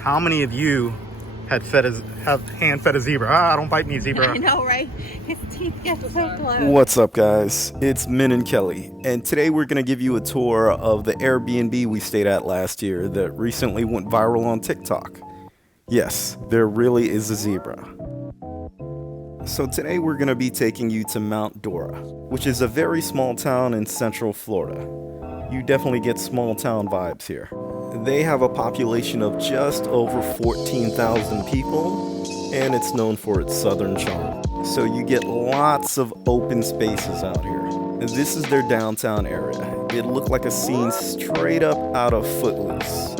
How many of you have hand fed a zebra? Ah, don't bite me, zebra. I know, right? His teeth get so close. What's up, guys? It's Min and Kelly, and today we're gonna give you a tour of the Airbnb we stayed at last year that recently went viral on TikTok. Yes, there really is a zebra. So today we're gonna be taking you to Mount Dora, which is a very small town in Central Florida. You definitely get small town vibes here. They have a population of just over 14,000 people, and it's known for its southern charm. So you get lots of open spaces out here. This is their downtown area. It looked like a scene straight up out of Footloose,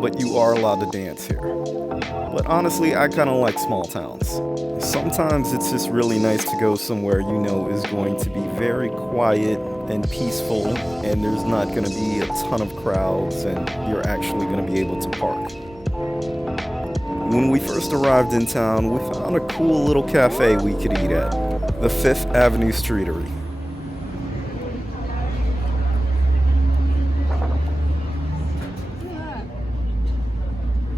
but you are allowed to dance here. But honestly, I kind of like small towns. Sometimes it's just really nice to go somewhere you know is going to be very quiet and peaceful, and there's not going to be a ton of crowds, and you're actually going to be able to park. When we first arrived in town, we found a cool little cafe we could eat at, the 5th Avenue Streetery.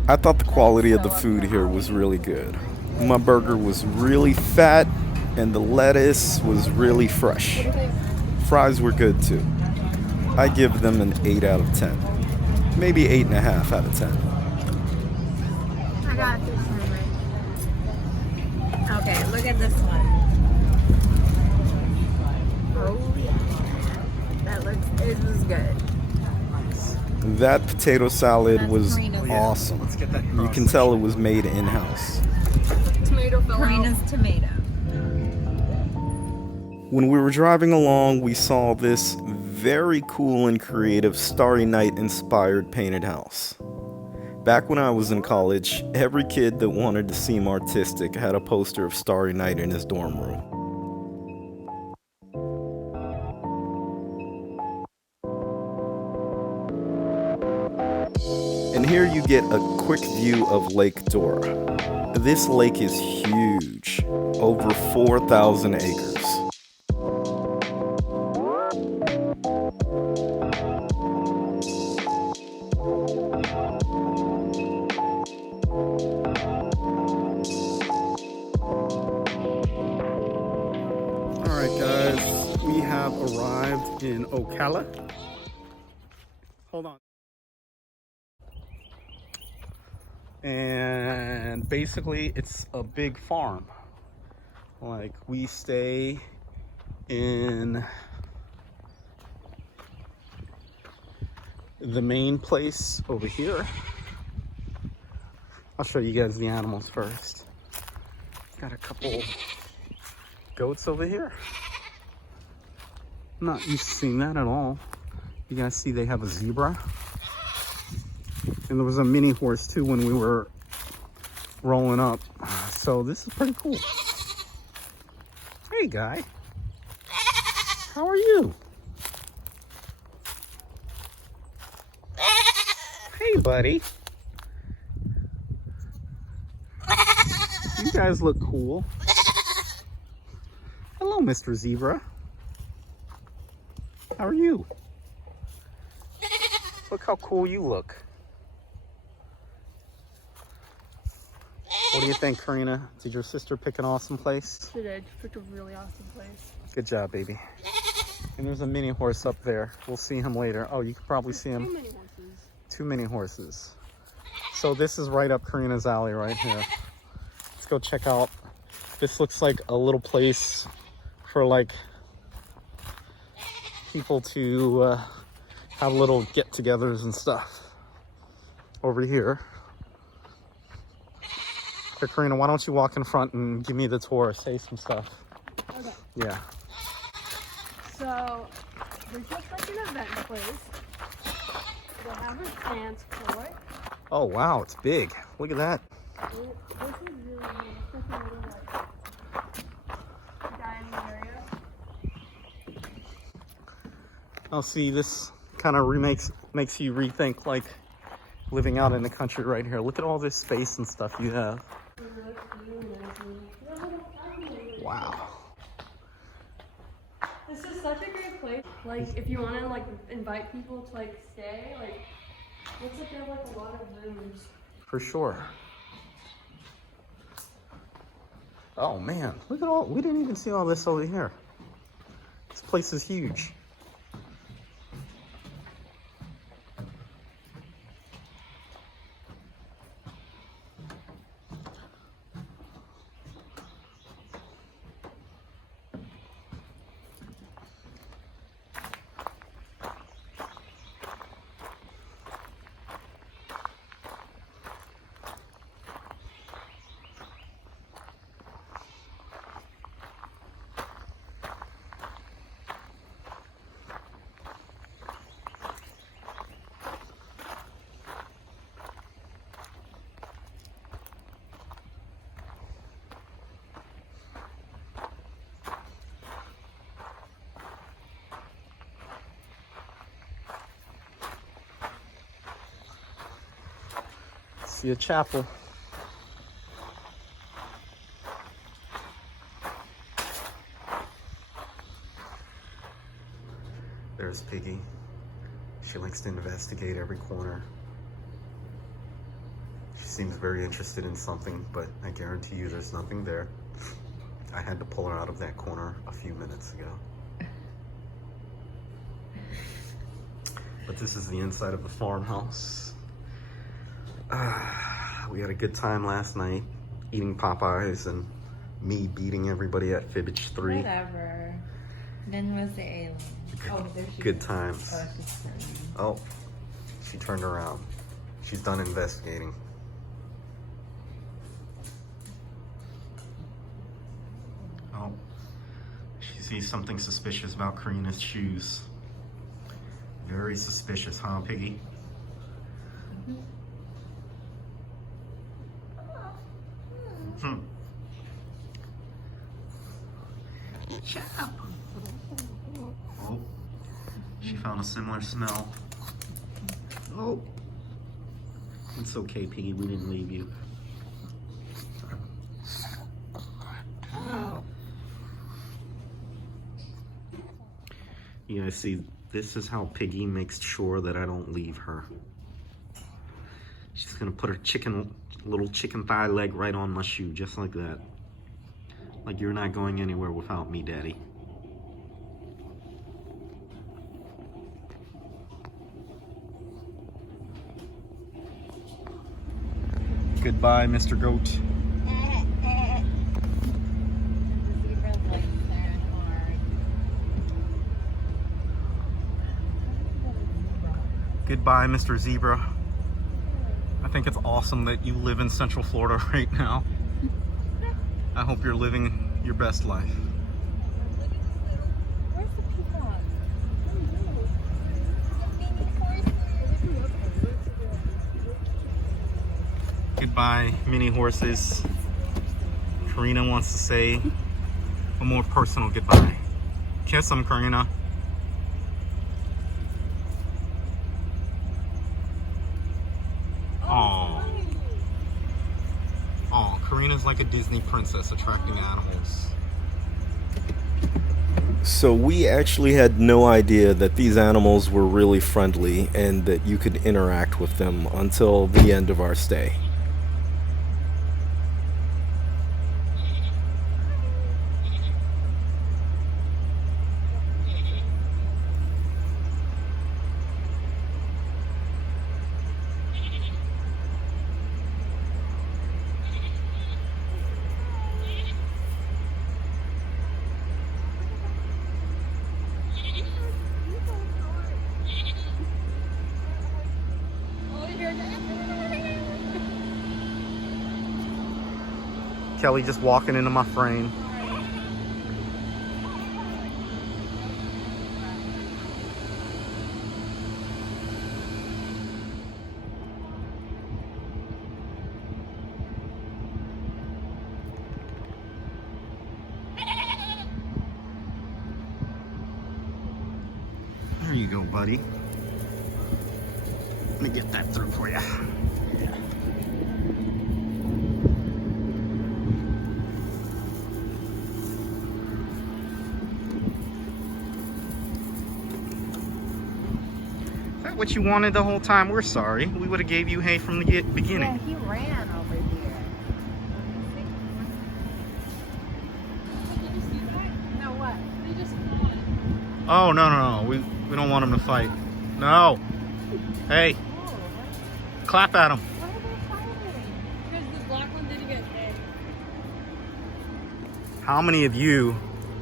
I thought the quality of the food here was really good. My burger was really fat, and the lettuce was really fresh. Fries were good too. I give them an 8 out of 10. Maybe 8.5 out of 10. I got this one right. Okay, look at this one. Oh yeah. It was good. That potato salad That's was Karina's. awesome. Let's get that You cross. can tell it was made in-house. Tomato fell out. Karina's tomato. When we were driving along, we saw this very cool and creative Starry Night inspired painted house. Back when I was in college, every kid that wanted to seem artistic had a poster of Starry Night in his dorm room. And here you get a quick view of Lake Dora. This lake is huge, over 4,000 acres. Alright guys, we have arrived in Ocala. Hold on. And basically it's a big farm. Like, we stay in the main place over here. I'll show you guys the animals first. Got a couple goats over here. Not used to seeing that at all. You guys see they have a zebra. And there was a mini horse too when we were rolling up. So this is pretty cool. Hey guy. How are you? Hey buddy. You guys look cool. Hello, Mr. Zebra. How are you? Look how cool you look. What do you think, Karina? Did your sister pick an awesome place? She did. She picked a really awesome place. Good job, baby. And there's a mini horse up there. We'll see him later. Oh, you can probably see Too him. many horses. Too many horses. So this is right up Karina's alley right here. Let's go check out. This looks like a little place for like people to have little get-togethers and stuff over here. Here, Karina, why don't you walk in front and give me the tour, say some stuff. Okay. Yeah. So, there's just like an event place. They have a dance floor. Oh, wow, it's big. Look at that. This is really nice. It's like a little like dining area. Oh, see, this kind of makes you rethink like living out in the country right here. Look at all this space and stuff you have. Wow. This is such a great place. Like, if you want to like invite people to like stay, like, looks like they have like a lot of rooms. for sure. Oh man, look at all, we didn't even see all this over here. This place is huge. See a chapel. There's Piggy. She likes to investigate every corner. She seems very interested in something, but I guarantee you there's nothing there. I had to pull her out of that corner a few minutes ago. But this is the inside of the farmhouse. We had a good time last night eating Popeyes and me beating everybody at Fibbage 3. Whatever. Then was the alien. Oh, there she Good is. times. Oh, she's turning. Oh, she turned around. She's done investigating. Oh, she sees something suspicious about Karina's shoes. Very suspicious, huh, Piggy? Chap. Oh, she found a similar smell. Oh, it's okay, Piggy. We didn't leave you. You guys see, this is how Piggy makes sure that I don't leave her. She's gonna put her little chicken thigh leg right on my shoe, just like that. Like you're not going anywhere without me, Daddy. Goodbye, Mr. Goat. The zebra's like staring hard. Goodbye, Mr. Zebra. I think it's awesome that you live in Central Florida right now. I hope you're living your best life. Where's the peacock? Goodbye, mini horses. Karina wants to say a more personal goodbye. Kiss them, Karina. Aww. Aw, Karina's like a Disney princess attracting animals. So we actually had no idea that these animals were really friendly and that you could interact with them until the end of our stay. Kelly just walking into my frame. There you go, buddy. Let me get that through for you. what you wanted the whole time, we're sorry. We would have gave you hay from the beginning. Yeah, he ran over here. Did you see that? No, what? They just fought. Oh, no. We don't want him to fight. No. Hey, Oh, clap at him. what are they fighting? Because the black one didn't get fed. How many of you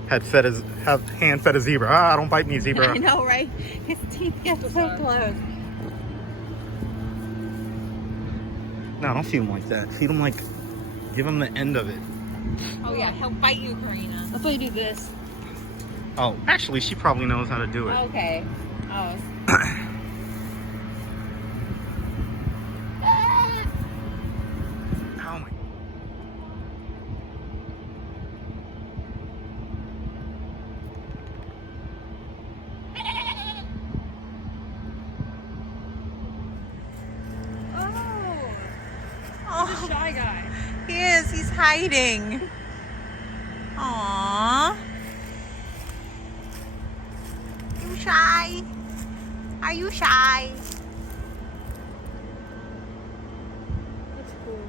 have hand fed a zebra? Ah, don't bite me, zebra. I know, right? His teeth get so close. No, don't feed him like that. Feed him like, give him the end of it. Oh yeah, he'll bite you, Karina. If I do this. Oh, actually, she probably knows how to do it. Okay. Oh. Oh my. Oh, He's a shy guy. he is. He's hiding. Aww. You shy? Are you shy? That's cool.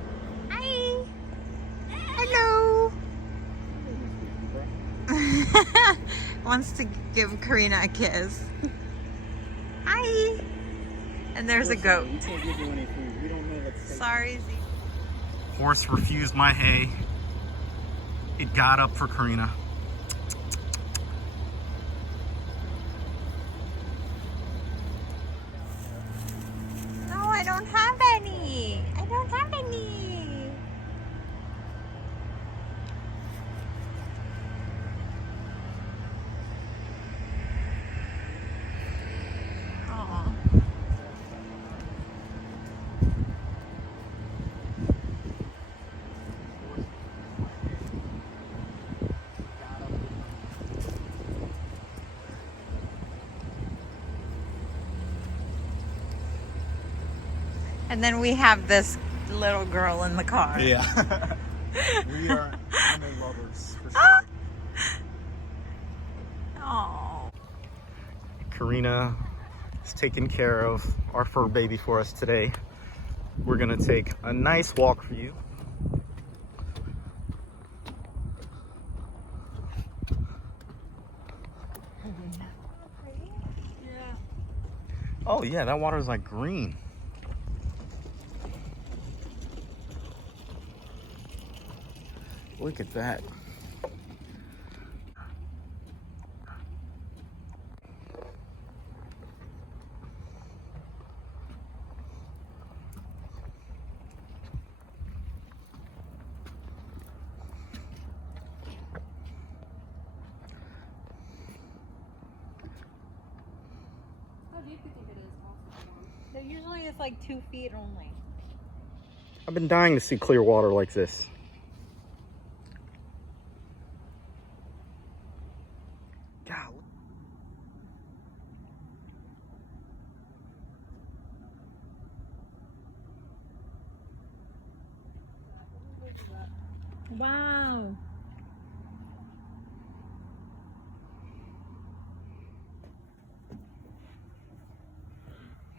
Hi. Hello. Wants to give Karina a kiss. Hi. And there's a goat. We can't give you any food. We don't know that's safe. Sorry, Z. Horse refused my hay. It got up for Karina. No, I don't have any. I don't have any. Aw. And then we have this little girl in the car. Yeah. We are animal lovers, for sure. Oh. Karina is taking care of our fur baby for us today. We're gonna take a nice walk for you. Yeah. Oh yeah, that water is like green. Look at that. How deep do you think it is? So usually it's like 2 feet only. I've been dying to see clear water like this. Golly. Wow.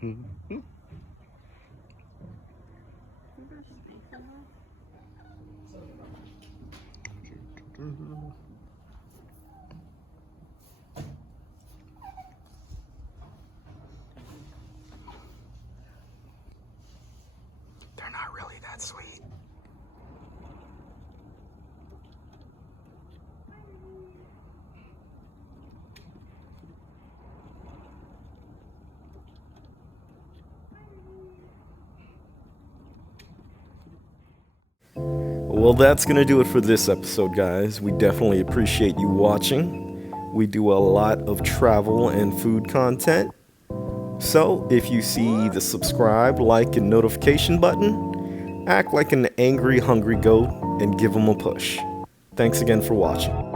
Mhm. They're not really that sweet. Well, that's going to do it for this episode, guys. We definitely appreciate you watching. We do a lot of travel and food content. So, if you see the subscribe, like, and notification button, act like an angry, hungry goat and give them a push. Thanks again for watching.